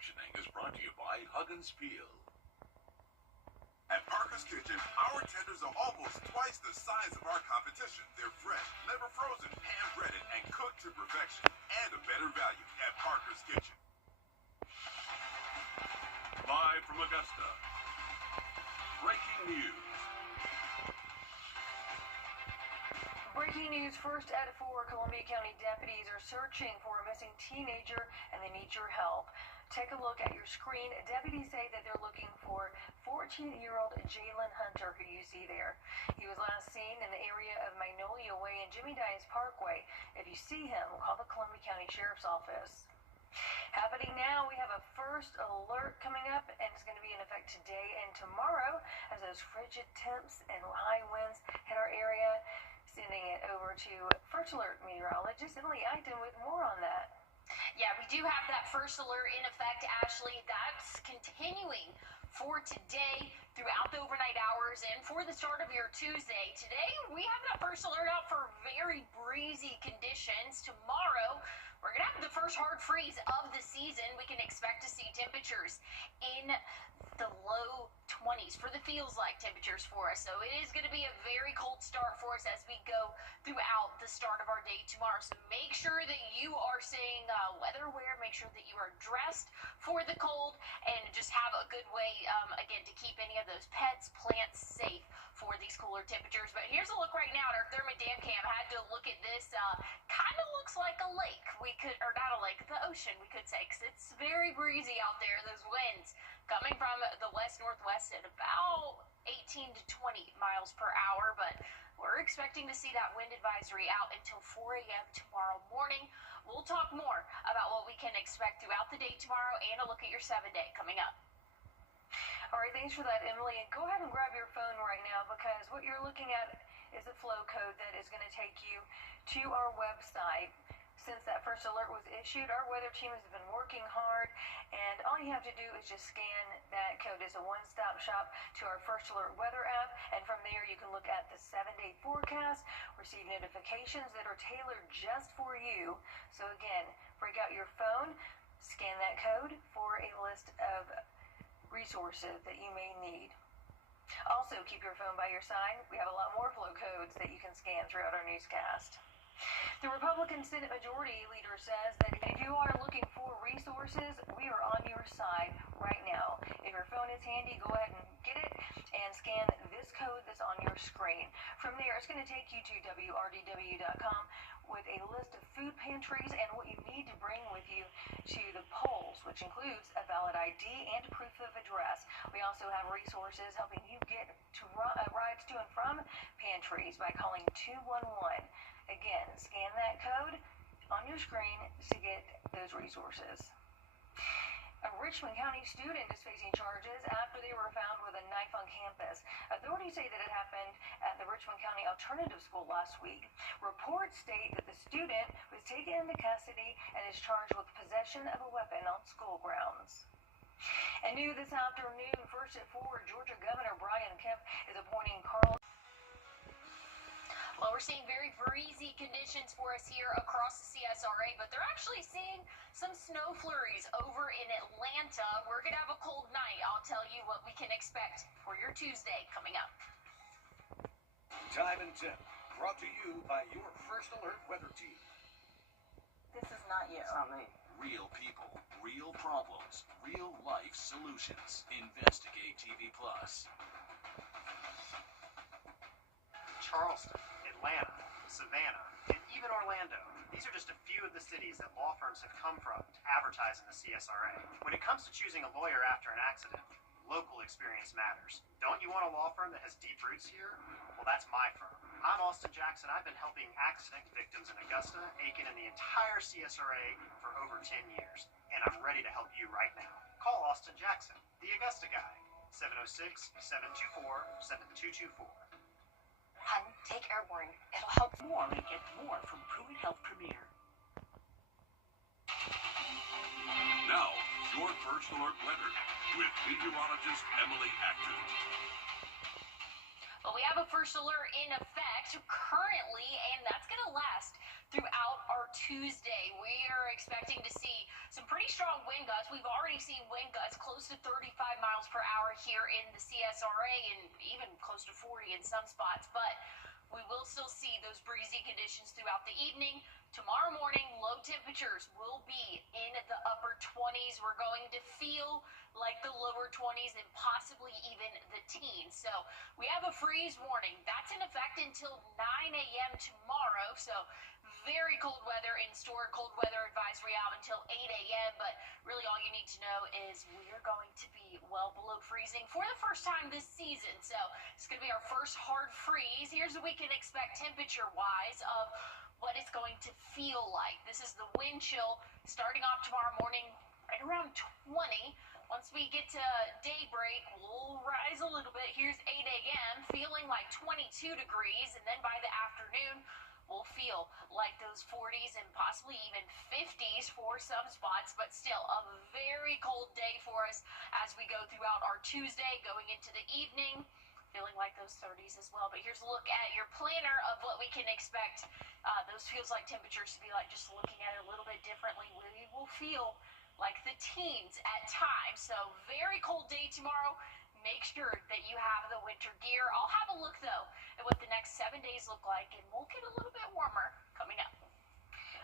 captioning is brought to you by Huggins Peel. At Parker's Kitchen, our tenders are almost twice the size of our competition. They're fresh, never frozen, hand-breaded, and cooked to perfection. And a better value at Parker's Kitchen. Live from Augusta, breaking news. Breaking news first at 4. Columbia County deputies are searching for a missing teenager and they need your help. Take a look at your screen. Deputies say that they're looking for 14-year-old Jalen Hunter, who you see there. He was last seen in the area of Magnolia Way and Jimmy Dines Parkway. If you see him, call the Columbia County Sheriff's Office. Happening now, we have a first alert coming up, and it's going to be in effect today and tomorrow as those frigid temps and high winds hit our area. Sending it over to First Alert meteorologist Emily Acton with more on that. Yeah, we do have that first alert in effect, Ashley. That's continuing for today throughout the overnight hours and for the start of your Tuesday. Today, we have that first alert out for very breezy conditions. Tomorrow, we're going to have the first hard freeze of the season. We can expect to see temperatures in the low 20s for the feels-like temperatures for us. So it is going to be a very cold start for us as we go throughout the start of our day tomorrow. So make sure that you are staying weather aware. Make sure that you are dressed for the cold and just have a good way, again, to keep any of those pets, plants safe for these cooler temperatures. But here's a look right now at our Thermodam cam. I had to look at this. Kind of looks like a lake. Or not a lake, the ocean, we could say, because it's very breezy out there. Those winds coming from the west-northwest at about 18 to 20 miles per hour, but we're expecting to see that wind advisory out until 4 a.m. tomorrow morning. We'll talk more about what we can expect throughout the day tomorrow and a look at your 7-day coming up. All right, thanks for that, Emily. And go ahead and grab your phone right now, because what you're looking at is a flow code that is going to take you to our website. Since that first alert was issued, our weather team has been working hard, and all you have to do is just scan that code. It's a one-stop shop to our First Alert weather app, and from there you can look at the 7-day forecast, receive notifications that are tailored just for you. So again, break out your phone, scan that code for a list of resources that you may need. Also, keep your phone by your side. We have a lot more flow codes that you can scan throughout our newscast. The Republican Senate Majority Leader says that if you are looking for resources, we are on your side right now. If your phone is handy, go ahead and get it and scan this code that's on your screen. From there, it's going to take you to Wrdw.com with a list of food pantries and what you need to bring with you to the polls, which includes a valid ID and proof of address. We also have resources helping you get to rides to and from pantries by calling 211. Again, scan that code on your screen to get those resources. A Richmond County student is facing charges after they were found with a knife on campus. Authorities say that it happened at the Richmond County Alternative School last week. Reports state that the student was taken into custody and is charged with possession of a weapon on school grounds. And new this afternoon, first at 4, Georgia Governor Brian Kemp is appointing Carl. Well, we're seeing very breezy conditions for us here across the CSRA, but they're actually seeing some snow flurries over in Atlanta. We're going to have a cold night. I'll tell you what we can expect for your Tuesday coming up. Time and Tip, brought to you by your First Alert weather team. This is not you. It's not me. Real people, real problems, real life solutions. Investigate TV Plus. Charleston, Atlanta, Savannah, and even Orlando. These are just a few of the cities that law firms have come from to advertise in the CSRA. When it comes to choosing a lawyer after an accident, local experience matters. Don't you want a law firm that has deep roots here? Well, that's my firm. I'm Austin Jackson. I've been helping accident victims in Augusta, Aiken, and the entire CSRA for over 10 years. And I'm ready to help you right now. Call Austin Jackson, the Augusta guy, 706-724-7224. Hun, take Airborne. It'll help more and get more from Pruitt Health Premier. Now, your First Alert weather with meteorologist Emily Acton. Well, we have a first alert in effect currently, and that's going to last throughout our Tuesday. We are expecting to see some pretty strong wind gusts. We've already seen wind gusts close to 35 miles per hour here in the CSRA and even close to 40 in some spots. But we will still see those breezy conditions throughout the evening. Tomorrow morning, low temperatures will be in the upper 20s. We're going to feel like the lower 20s and possibly even the teens. So we have a freeze warning. That's in effect until 9 a.m. tomorrow. So very cold weather in store, cold weather advisory out until 8 a.m. But really all you need to know is we're going to be well below freezing for the first time this season. So it's going to be our first hard freeze. Here's what we can expect temperature-wise of what it's going to feel like. This is the wind chill starting off tomorrow morning right around 20. Once we get to daybreak, we'll rise a little bit. Here's 8 a.m. feeling like 22 degrees, and then by the afternoon, we'll feel like those 40s and possibly even 50s for some spots, but still a very cold day for us as we go throughout our Tuesday, going into the evening. Feeling like those 30s as well. But here's a look at your planner of what we can expect those feels like temperatures to be like. Just looking at it a little bit differently, we will feel like the teens at times. So very cold day tomorrow. Make sure that you have the winter gear. I'll have a look though at what the next 7 days look like, and we'll get a little bit warmer coming up.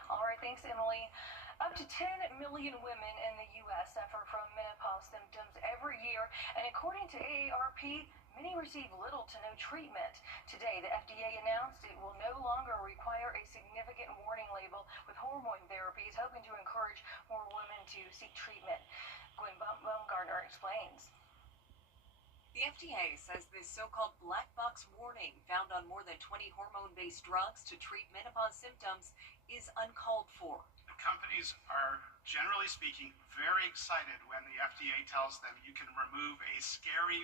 All right, thanks, Emily. Up to 10 million women in the U.S. suffer from menopause symptoms every year, and according to AARP, many receive little to no treatment. Today, the FDA announced it will no longer require a significant warning label with hormone therapies, hoping to encourage more women to seek treatment. Gwen Baumgartner explains. The FDA says this so-called black box warning found on more than 20 hormone-based drugs to treat menopause symptoms is uncalled for. Companies are, generally speaking, very excited when the FDA tells them you can remove a scary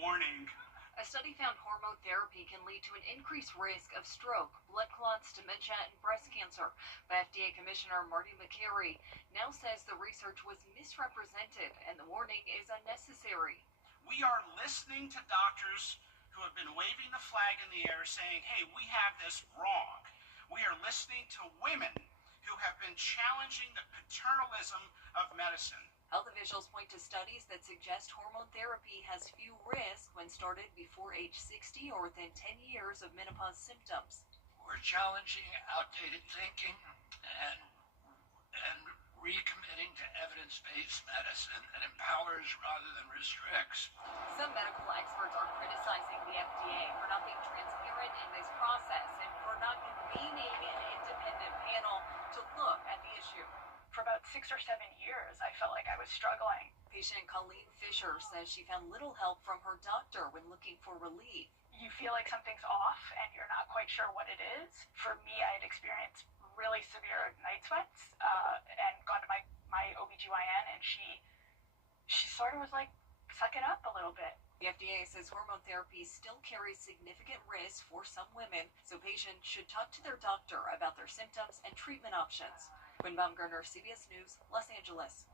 warning. A study found hormone therapy can lead to an increased risk of stroke, blood clots, dementia, and breast cancer. But FDA Commissioner Marty McCary now says the research was misrepresented and the warning is unnecessary. We are listening to doctors who have been waving the flag in the air saying, hey, we have this wrong. We are listening to women who have been challenging the paternalism of medicine. Health officials point to studies that suggest hormone therapy has few risks when started before age 60 or within 10 years of menopause symptoms. We're challenging outdated thinking and recommitting to evidence-based medicine that empowers rather than restricts. Some medical experts are criticizing the FDA for not being transparent in this process and for not convening an independent panel to look at the issue. For about 6 or 7 years, I felt like I was struggling. Patient Colleen Fisher says she found little help from her doctor when looking for relief. You feel like something's off and you're not quite sure what it is. For me, I had experienced really severe night sweats and gone to my OBGYN, and she sort of was like, suck it up a little bit. The FDA says hormone therapy still carries significant risks for some women, so patients should talk to their doctor about their symptoms and treatment options. Gwen Baumgartner, CBS News, Los Angeles.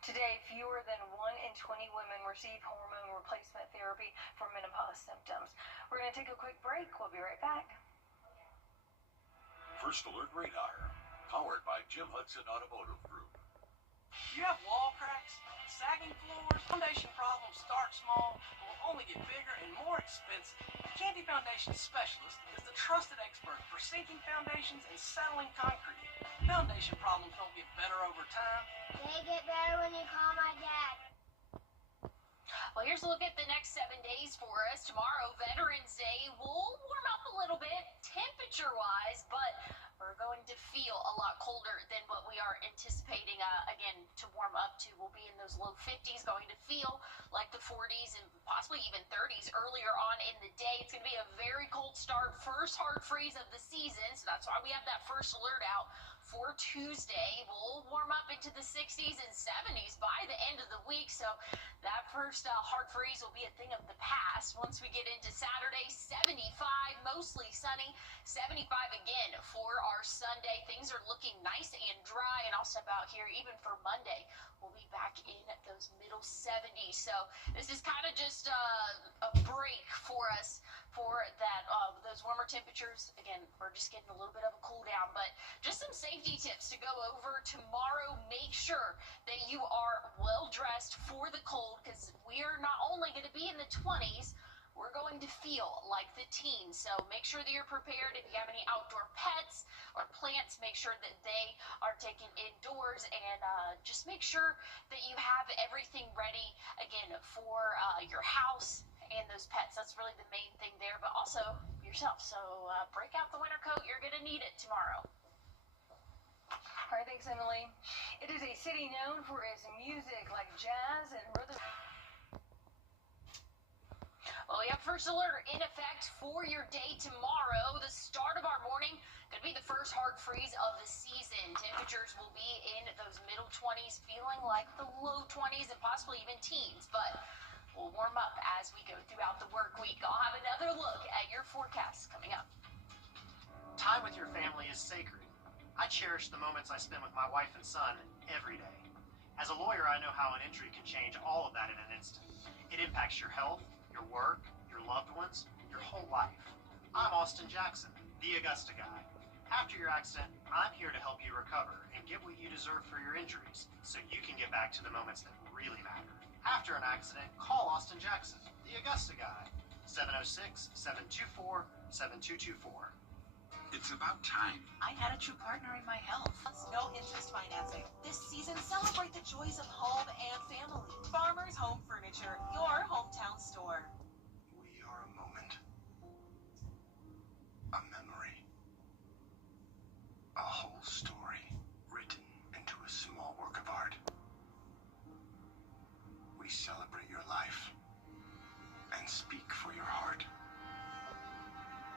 Today, fewer than 1 in 20 women receive hormone replacement therapy for menopause symptoms. We're going to take a quick break. We'll be right back. First Alert Radar, powered by Jim Hudson Automotive Group. You have wall cracks, sagging floors, foundation problems start small, but will only get bigger and more expensive. Candy Foundation Specialist is the trusted expert for sinking foundations and settling concrete. Foundation problems don't get better over time. They get better when you call my dad. Well, here's a look at the next 7 days for us. Tomorrow, Veterans Day, will warm up a little bit temperature-wise, but we're going to feel a lot colder than what we are anticipating, again, to warm up to. We'll be in those low 50s, going to feel like the 40s and possibly even 30s earlier on in the day. It's going to be a very cold start, first hard freeze of the season, so that's why we have that first alert out for Tuesday. We'll warm up into the 60s and 70s by the end of the week, so that first hard freeze will be a thing of the past. Once we get into Saturday, 75, mostly sunny, 75 again for our Sunday. Things are looking nice and dry, and I'll step out here even for Monday. We'll be back in those middle 70s, so this is kind of just a break for us for that those warmer temperatures. Again, we're just getting a little bit of a cool down, but just some safety tips to go over tomorrow. Make sure that you are well dressed for the cold, because we are not only going to be in the 20s, we're going to feel like the teens. So make sure that you're prepared. If you have any outdoor pets or plants, make sure that they are taken indoors, and just make sure that you have everything ready again for your house and those pets. That's really the main thing there, but also yourself. So break out the winter coat. You're going to need it tomorrow. All right, thanks, Emily. It is a city known for its music like jazz and Wrdw. Well, we have first alert in effect for your day tomorrow. The start of our morning could be the first hard freeze of the season. Temperatures will be in those middle 20s, feeling like the low 20s and possibly even teens, but we'll warm up as we go throughout the work week. I'll have another look at your forecast coming up. Time with your family is sacred. I cherish the moments I spend with my wife and son every day. As a lawyer, I know how an injury can change all of that in an instant. It impacts your health, your work, your loved ones, your whole life. I'm Austin Jackson, the Augusta guy. After your accident, I'm here to help you recover and get what you deserve for your injuries, so you can get back to the moments that really matter. After an accident, call Austin Jackson, the Augusta guy. 706-724-7224. It's about time. I had a true partner in my health. No interest financing. This season, celebrate the joys of home and family. Farmers Home Furniture, your hometown store. We are a moment. A memory. A whole story written into a small work of art. We celebrate your life and speak for your heart.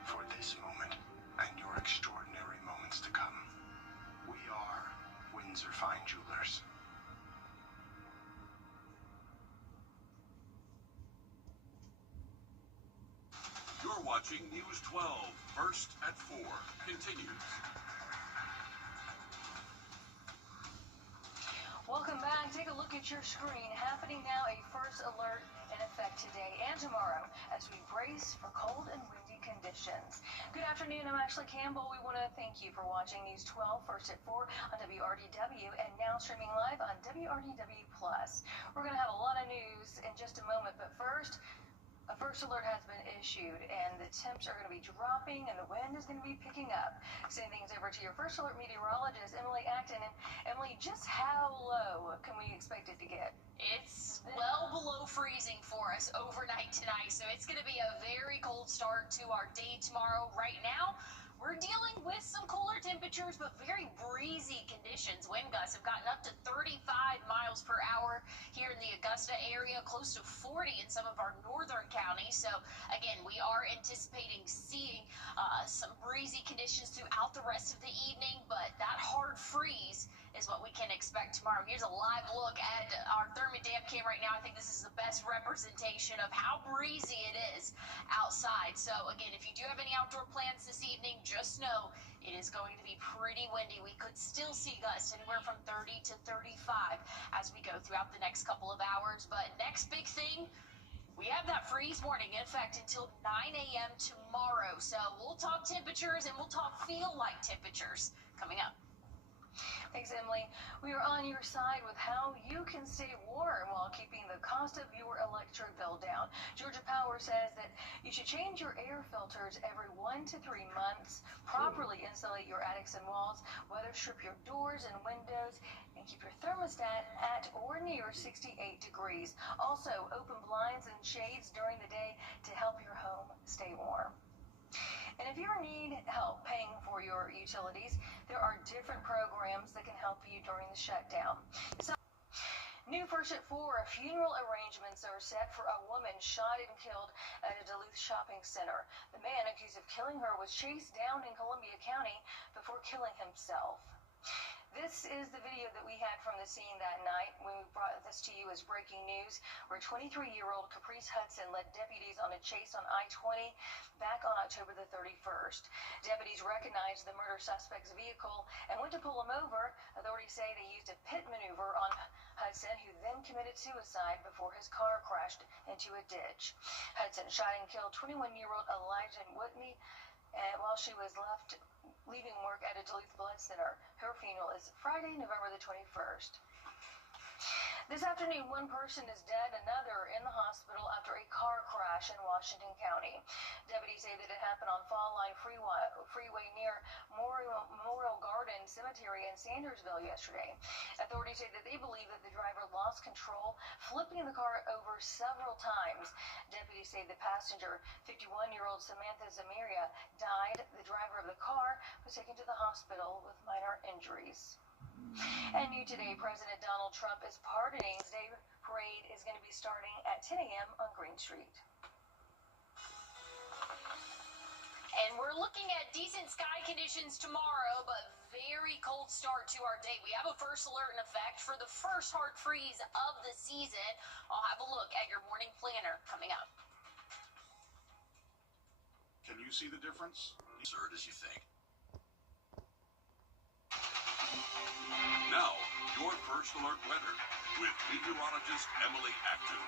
For this moment and your extraordinary moments to come, we are Windsor Fine Jewelers. You're watching News 12, first at 4, continues. Welcome back. Take a look at your screen. Happening now, a first alert in effect today and tomorrow as we brace for cold and windy conditions. Good afternoon. I'm Ashley Campbell. We want to thank you for watching News 12 first at 4 on WRDW and now streaming live on WRDW+. We're going to have a lot of news in just a moment, but first, a first alert has been issued, and the temps are going to be dropping, and the wind is going to be picking up. Sending things over to your first alert meteorologist, Emily Acton. And Emily, just how low can we expect it to get? It's well below freezing for us overnight tonight, so it's going to be a very cold start to our day tomorrow. Right now, we're dealing with some cooler temperatures, but very breezy conditions. Wind gusts have gotten up to 35 miles per hour here in the Augusta area, close to 40 in some of our northern counties. So, again, we are anticipating seeing some breezy conditions throughout the rest of the evening, but that hard freeze is what we can expect tomorrow. Here's a live look at our thermodam cam right now. I think this is the best representation of how breezy it is outside. So again, if you do have any outdoor plans this evening, just know it is going to be pretty windy. We could still see gusts anywhere from 30 to 35 as we go throughout the next couple of hours. But next big thing, we have that freeze warning in effect until 9 a.m. tomorrow. So we'll talk temperatures and we'll talk feel-like temperatures coming up. Thanks, Emily. We are on your side with how you can stay warm while keeping the cost of your electric bill down. Georgia Power says that you should change your air filters every 1 to 3 months, properly insulate your attics and walls, weather strip your doors and windows, and keep your thermostat at or near 68 degrees. Also, open blinds and shades during the day to help your home stay warm. And if you need help paying for your utilities, there are different programs that can help you during the shutdown. So, new first at 4, funeral arrangements are set for a woman shot and killed at a Duluth shopping center. The man accused of killing her was chased down in Columbia County before killing himself. This is the video that we had from the scene that night when we brought this to you as breaking news, where 23-year-old Caprice Hudson led deputies on a chase on I-20 back on October the 31st. Deputies recognized the murder suspect's vehicle and went to pull him over. Authorities say they used a pit maneuver on Hudson, who then committed suicide before his car crashed into a ditch. Hudson shot and killed 21-year-old Elijah Whitney while she was leaving work at a Duluth Blood Center. Her funeral is Friday, November the 21st. This afternoon, one person is dead, another in the hospital after a car crash in Washington County. Deputies say that it happened on Fall Line Freeway near Memorial Garden Cemetery in Sandersville yesterday. Authorities say that they believe that the driver lost control, flipping the car over several times. Deputies say the passenger, 51-year-old Samantha Zamiria, died. The driver of the car was taken to the hospital with minor injuries. And new today, President Donald Trump is pardoning. Day parade is going to be starting at 10 a.m. on Green Street. And we're looking at decent sky conditions tomorrow, but very cold start to our day. We have a first alert in effect for the first hard freeze of the season. I'll have a look at your morning planner coming up. Can you see the difference? Absurd as you think. Now, your first alert weather with meteorologist Emily Acton.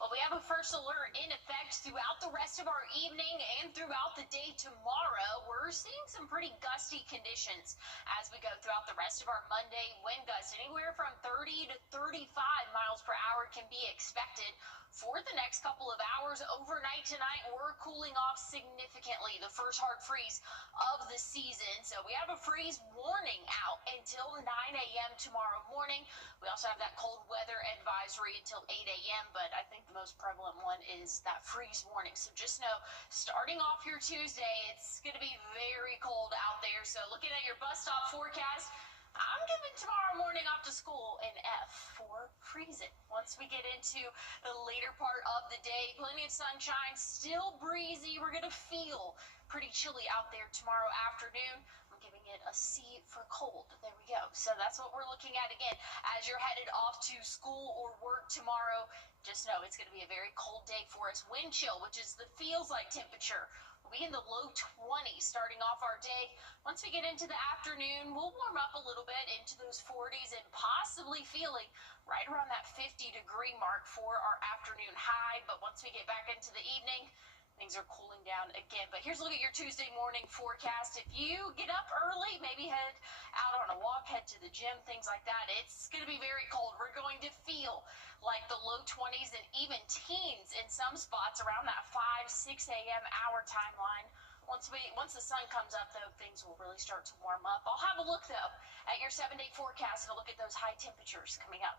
Well, we have a first alert in effect throughout the rest of our evening and throughout the day tomorrow. We're seeing some pretty gusty conditions as we go throughout the rest of our Monday. Wind gusts anywhere from 30 to 35 miles per hour can be expected. For the next couple of hours, overnight tonight, we're cooling off significantly. The first hard freeze of the season. So we have a freeze warning out until 9 a.m. tomorrow morning. We also have that cold weather advisory until 8 a.m. But I think the most prevalent one is that freeze warning. So just know, starting off your Tuesday, it's going to be very cold out there. So looking at your bus stop forecast, I'm giving tomorrow morning off to school an F for freezing. Once we get into the later part of the day, plenty of sunshine, still breezy. We're going to feel pretty chilly out there tomorrow afternoon. I'm giving it a C for cold. There we go. So that's what we're looking at again. As you're headed off to school or work tomorrow, just know it's going to be a very cold day for us. Wind chill, which is the feels like temperature, will be in the low 20s starting off our day. Once we get into the afternoon, we'll warm up a little bit into those 40s and possibly feeling right around that 50-degree mark for our afternoon high. But once we get back into the evening, things are cooling down again. But here's a look at your Tuesday morning forecast. If you get up early, maybe head out on a walk, head to the gym, things like that, it's going to be very cold. We're going to feel like the low 20s and even teens in some spots around that 5, 6 a.m. hour timeline. Once the sun comes up, though, things will really start to warm up. I'll have a look, though, at your 7-day forecast and look at those high temperatures coming up.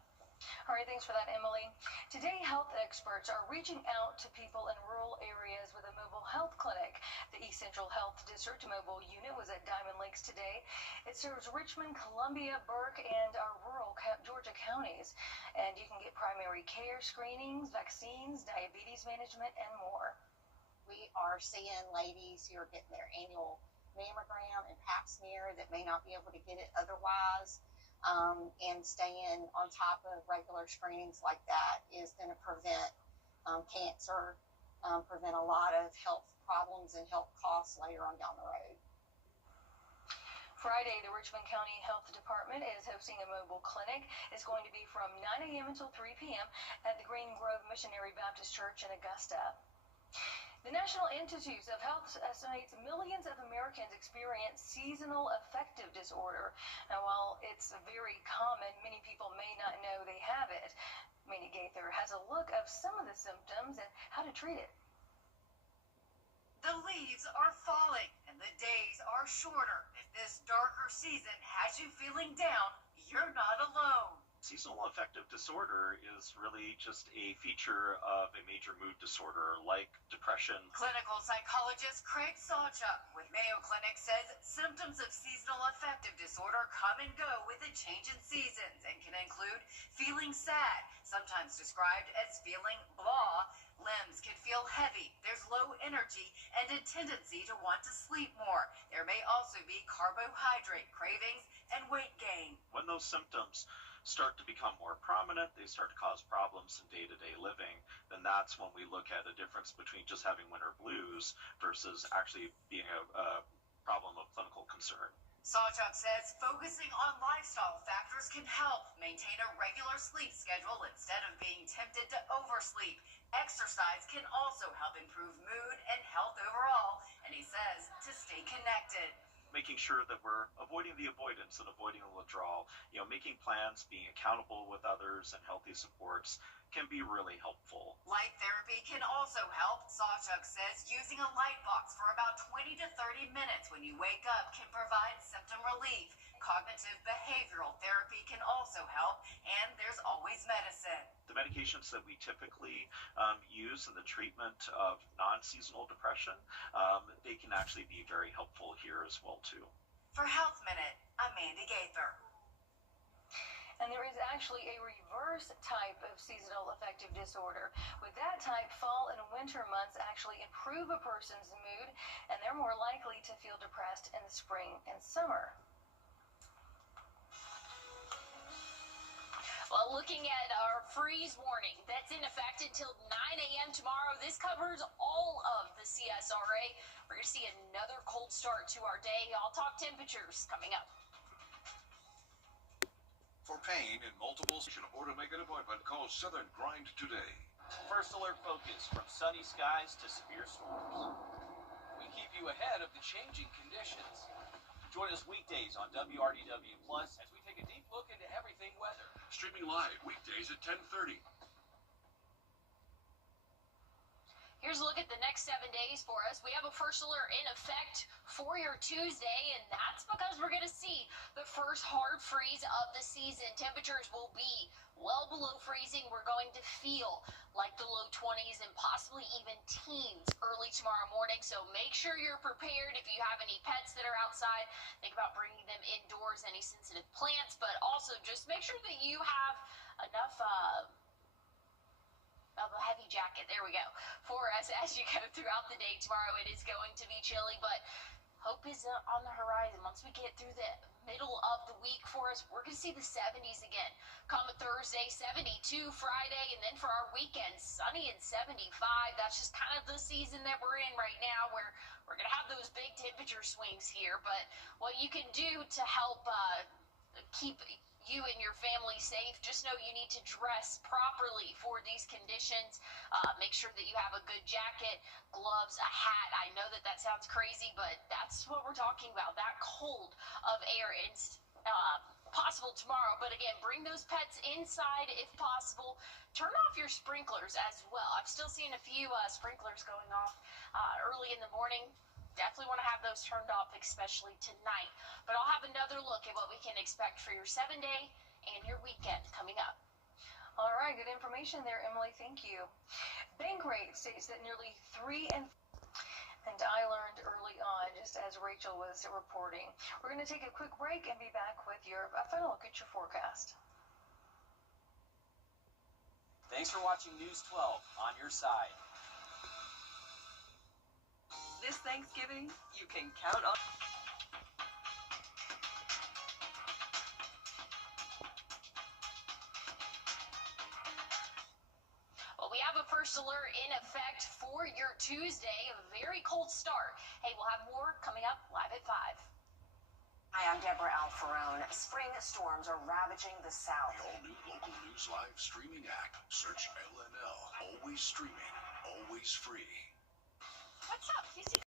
All right, thanks for that, Emily. Today, health experts are reaching out to people in rural areas with a mobile health clinic. The East Central Health District mobile unit was at Diamond Lakes today. It serves Richmond, Columbia, Burke, and our rural Georgia counties. And you can get primary care screenings, vaccines, diabetes management, and more. We are seeing ladies who are getting their annual mammogram and pap smear that may not be able to get it otherwise. And staying on top of regular screenings like that is going to prevent cancer, prevent a lot of health problems and health costs later on down the road. Friday, the Richmond County Health Department is hosting a mobile clinic. It's going to be from 9 a.m. until 3 p.m. at the Green Grove Missionary Baptist Church in Augusta. The National Institutes of Health estimates millions of Americans experience seasonal affective disorder. Now, while it's very common, many people may not know they have it. Minnie Gaither has a look of some of the symptoms and how to treat it. The leaves are falling and the days are shorter. If this darker season has you feeling down, you're not alone. Seasonal affective disorder is really just a feature of a major mood disorder like depression. Clinical psychologist Craig Sawchuk with Mayo Clinic says symptoms of seasonal affective disorder come and go with a change in seasons and can include feeling sad, sometimes described as feeling blah, Limbs can feel heavy, there's low energy, and a tendency to want to sleep more. There may also be carbohydrate cravings and weight gain. When those symptoms start to become more prominent, they start to cause problems in day-to-day living, then that's when we look at a difference between just having winter blues versus actually being a problem of clinical concern. Sawchuk says focusing on lifestyle factors can help maintain a regular sleep schedule instead of being tempted to oversleep. Exercise can also help improve mood and health overall, and he says to stay connected. Making sure that we're avoiding the avoidance and avoiding the withdrawal, making plans, being accountable with others, and healthy supports can be really helpful. Light therapy can also help. Sawchuk says using a light box for about 20 to 30 minutes when you wake up can provide symptom relief. Cognitive behavioral therapy can also help, and there's always medicine. The medications that we typically use in the treatment of non-seasonal depression, they can actually be very helpful here as well too. For Health Minute, I'm Mandy Gaither. And there is actually a reverse type of seasonal affective disorder. With that type, fall and winter months actually improve a person's mood, and they're more likely to feel depressed in the spring and summer. Well, looking at our freeze warning that's in effect until 9 a.m. tomorrow, this covers all of the CSRA. We're going to see another cold start to our day. I'll talk temperatures coming up. For pain in multiple or to make an appointment, call Southern Grind today. First alert focus from sunny skies to severe storms. We keep you ahead of the changing conditions. Join us weekdays on WRDW Plus as we take a deep look into everything weather. Streaming live weekdays at 10:30. Here's a look at the next 7 days for us. We have a first alert in effect for your Tuesday, and that's because we're going to see the first hard freeze of the season. Temperatures will be well below freezing. We're going to feel like the low 20s and possibly even teens early tomorrow morning. So make sure you're prepared. If you have any pets that are outside, think about bringing them indoors, any sensitive plants, but also just make sure that you have enough of a heavy jacket, there we go, for us as you go throughout the day tomorrow. It is going to be chilly, but hope is on the horizon. Once we get through the middle of the week for us, we're going to see the 70s again. Come Thursday, 72, Friday, and then for our weekend, sunny and 75. That's just kind of the season that we're in right now, where we're going to have those big temperature swings here. But what you can do to help keep you and your family safe, just know you need to dress properly for these conditions. Make sure that you have a good jacket, gloves, a hat. I know that sounds crazy, but that's what we're talking about, that cold of air. It's possible tomorrow, but again, bring those pets inside if possible. Turn off your sprinklers as well. I'm still seeing a few sprinklers going off early in the morning. Definitely want to have those turned off, especially tonight. But I'll have another look at what we can expect for your 7-day and your weekend coming up. All right, good information there, Emily. Thank you. Bankrate states that nearly 3 and I learned early on, just as Rachel was reporting. We're going to take a quick break and be back with your final look at your forecast. Thanks for watching News 12 on your side. This Thanksgiving, you can count on... Well, we have a first alert in effect for your Tuesday, a very cold start. Hey, we'll have more coming up live at 5. Hi, I'm Deborah Alfarone. Spring storms are ravaging the South. The all-new local news live streaming app. Search LNL. Always streaming, always free. What's up? You see